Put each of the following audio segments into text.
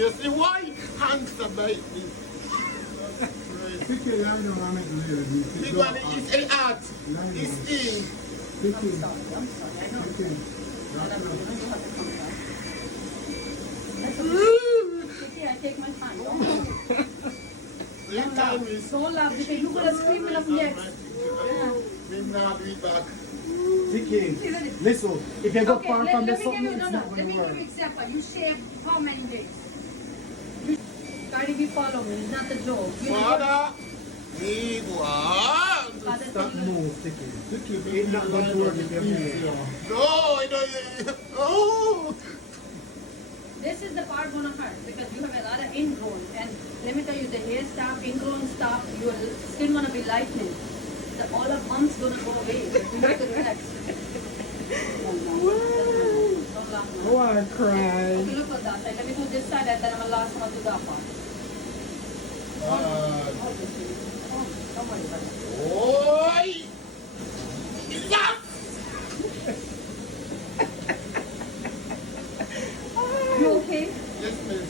You see why? Hamster bite me. Tikki, I know I'm not really. Big one, it's a art. It's in. Tikki. I'm sorry, I know. Tikki. I don't know. You know you have to come down. That's okay. Tikki, I take my time. Don't worry. Your time is. Don't laugh because you're gonna scream enough next. We now be back. Tikki, listen, if you go Okay, far let from the me give something, you it's not let going me to give work. you example. You shave how many days? Cardi B, follow me. It's not a joke. You Father, we want. Father, Stop tell you- move, Tikki. Tikki, it's not going to work if you're here. No, I don't. Oh. This is the part gonna hurt because you have a lot of ingrown, and let me tell you, the hair stuff, ingrown stuff, your skin gonna be lightening. All of bumps gonna go away. You have to relax. Don't laugh now. Oh, I cried. Okay, look at that side. Let me do this side and then I'm gonna last one to that part. Oh, don't worry about it. Oi! Enough! You okay? Yes, miss.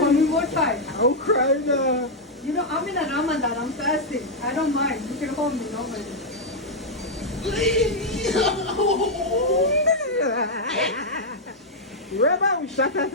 One more time. I'll cry now. You know, I'm in a Ramadan. I'm fasting. I don't mind. You can hold me. Nobody. Rebel, shut up.